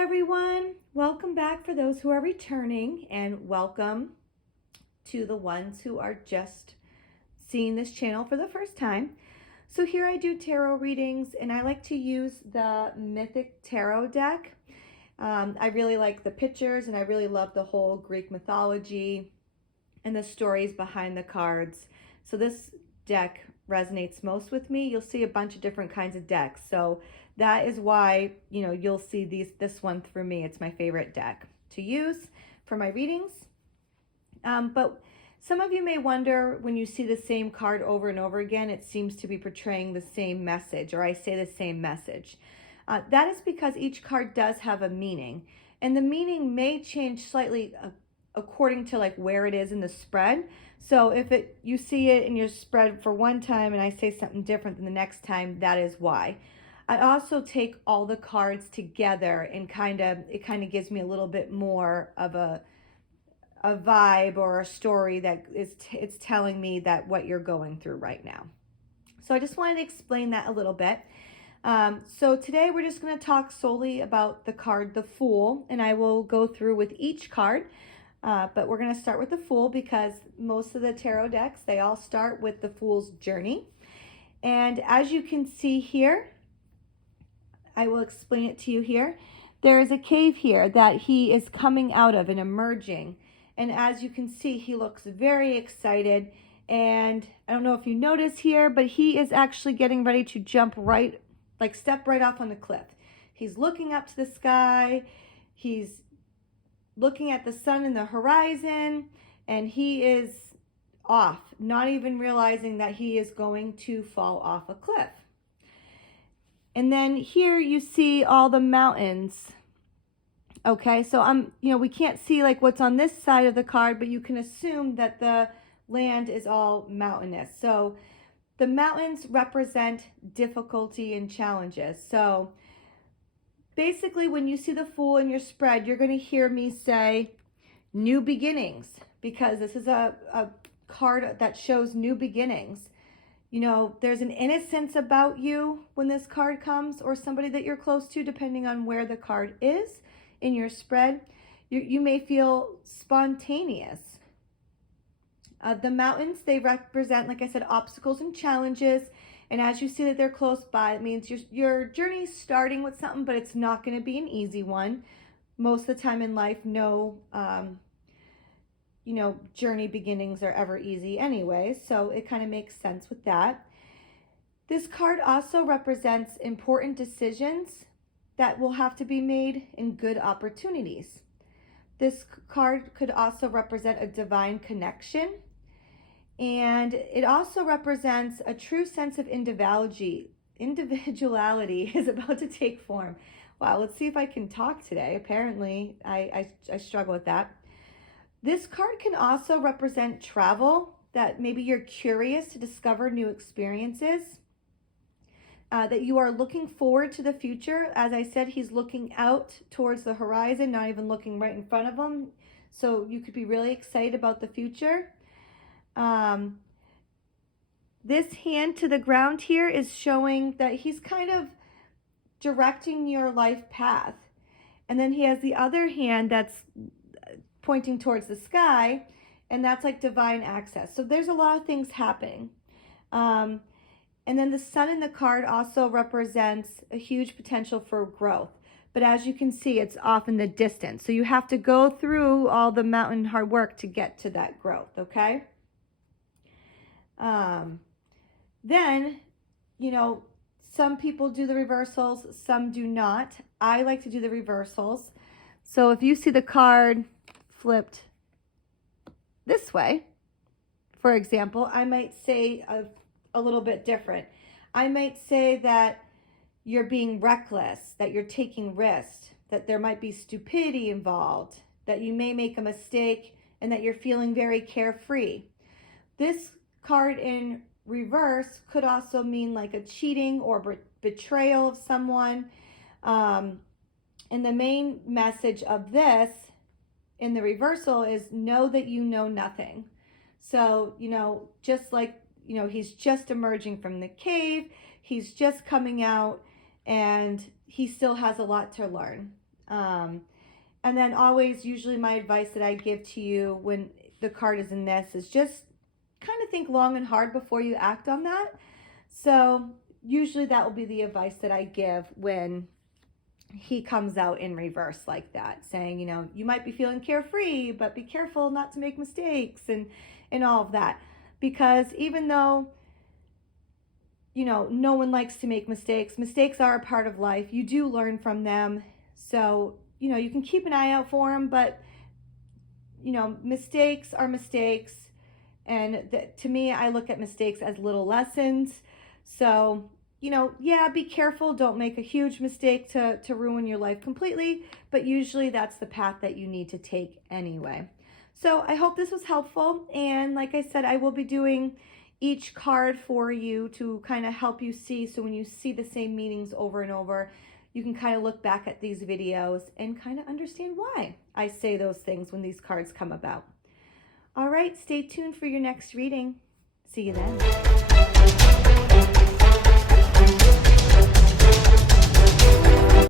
everyone. Welcome back for those who are returning, and welcome to the ones who are just seeing this channel for the first time. So here I do tarot readings, and I like to use the Mythic Tarot deck. I really like the pictures, and I really love the whole Greek mythology and the stories behind the cards. So this deck resonates most with me. You'll see a bunch of different kinds of decks. So that is why, you'll see this one for me. It's my favorite deck to use for my readings. But some of you may wonder, when you see the same card over and over again, it seems to be portraying the same message, or I say the same message. That is because each card does have a meaning, and the meaning may change slightly according to like where it is in the spread. So if you see it in your spread for one time and I say something different than the next time, that is why. I also take all the cards together and it kind of gives me a little bit more of a vibe or a story that it's telling me that what you're going through right now. So I just wanted to explain that a little bit. So today we're just going to talk solely about the card, the Fool, and I will go through with each card. But we're going to start with the Fool because most of the tarot decks, they all start with the Fool's journey. And as you can see here, I will explain it to you here. There is a cave here that he is coming out of and emerging. And as you can see, he looks very excited. And I don't know if you notice here, but he is actually getting ready to jump right, like step right off on the cliff. He's looking up to the sky. He's looking at the sun and the horizon, and he is off, not even realizing that he is going to fall off a cliff. And then here you see all the mountains. Okay, so we can't see like what's on this side of the card, but you can assume that the land is all mountainous. So the mountains represent difficulty and challenges. So basically, when you see the Fool in your spread, you're going to hear me say new beginnings, because this is a card that shows new beginnings. There's an innocence about you when this card comes, or somebody that you're close to, depending on where the card is in your spread. You may feel spontaneous. The mountains, they represent, like I said, obstacles and challenges. And as you see that they're close by, it means your journey is starting with something, but it's not going to be an easy one. Most of the time in life, no journey beginnings are ever easy anyway, so it kind of makes sense with that. This card also represents important decisions that will have to be made and good opportunities. This card could also represent a divine connection, and it also represents a true sense of individuality is about to take form. Wow, let's see if I can talk today. Apparently, I struggle with that. This card can also represent travel, that maybe you're curious to discover new experiences, that you are looking forward to the future. As I said, he's looking out towards the horizon, not even looking right in front of him. So you could be really excited about the future. This hand to the ground here is showing that he's kind of directing your life path. And then he has the other hand that's pointing towards the sky, and that's like divine access. So there's a lot of things happening. And then the sun in the card also represents a huge potential for growth. But as you can see, it's off in the distance. So you have to go through all the mountain hard work to get to that growth, okay? Then, some people do the reversals, some do not. I like to do the reversals. So if you see the card flipped this way, for example, I might say a little bit different. I might say that you're being reckless, that you're taking risks, that there might be stupidity involved, that you may make a mistake, and that you're feeling very carefree. This card in reverse could also mean like a cheating or betrayal of someone. And the main message of this in the reversal is know that you know nothing. So, just like, he's just emerging from the cave, he's just coming out, and he still has a lot to learn. And then always, usually my advice that I give to you when the card is in this is just kind of think long and hard before you act on that. So usually that will be the advice that I give when he comes out in reverse like that, saying, you know, you might be feeling carefree, but be careful not to make mistakes and all of that. Because even though, you know, no one likes to make mistakes, mistakes are a part of life. You do learn from them. So, you know, you can keep an eye out for them, but, you know, mistakes are mistakes. And to me, I look at mistakes as little lessons. So, you know, yeah, be careful. Don't make a huge mistake to ruin your life completely. But usually that's the path that you need to take anyway. So I hope this was helpful. And like I said, I will be doing each card for you to kind of help you see. So when you see the same meanings over and over, you can kind of look back at these videos and kind of understand why I say those things when these cards come about. All right, stay tuned for your next reading. See you then.